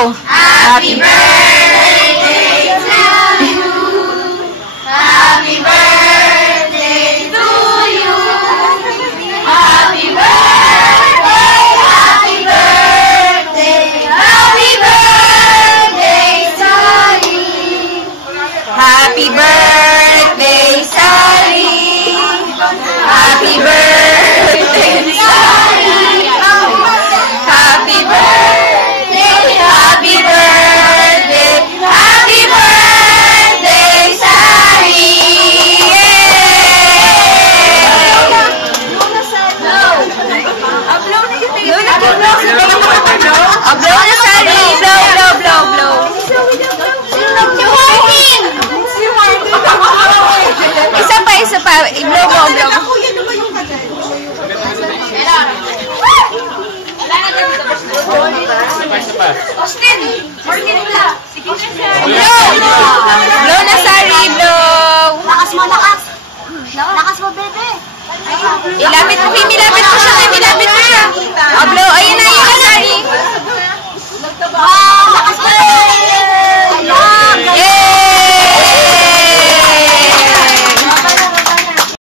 blow. Happy birthday to you. Happy birthday to you. Happy birthday, happy birthday, happy birthday, Sally. Happy birthday, Sally. Happy birthday, Sally. Happy birthday, happy birthday, happy birthday, Sally. Blow na, Sally. Blow, blow, blow, blow. Isa pa, isa pa. I-blow mo, blow mo. Austin! Martin pala! Sige na siya! Blow! Blow na, Sally. Blow.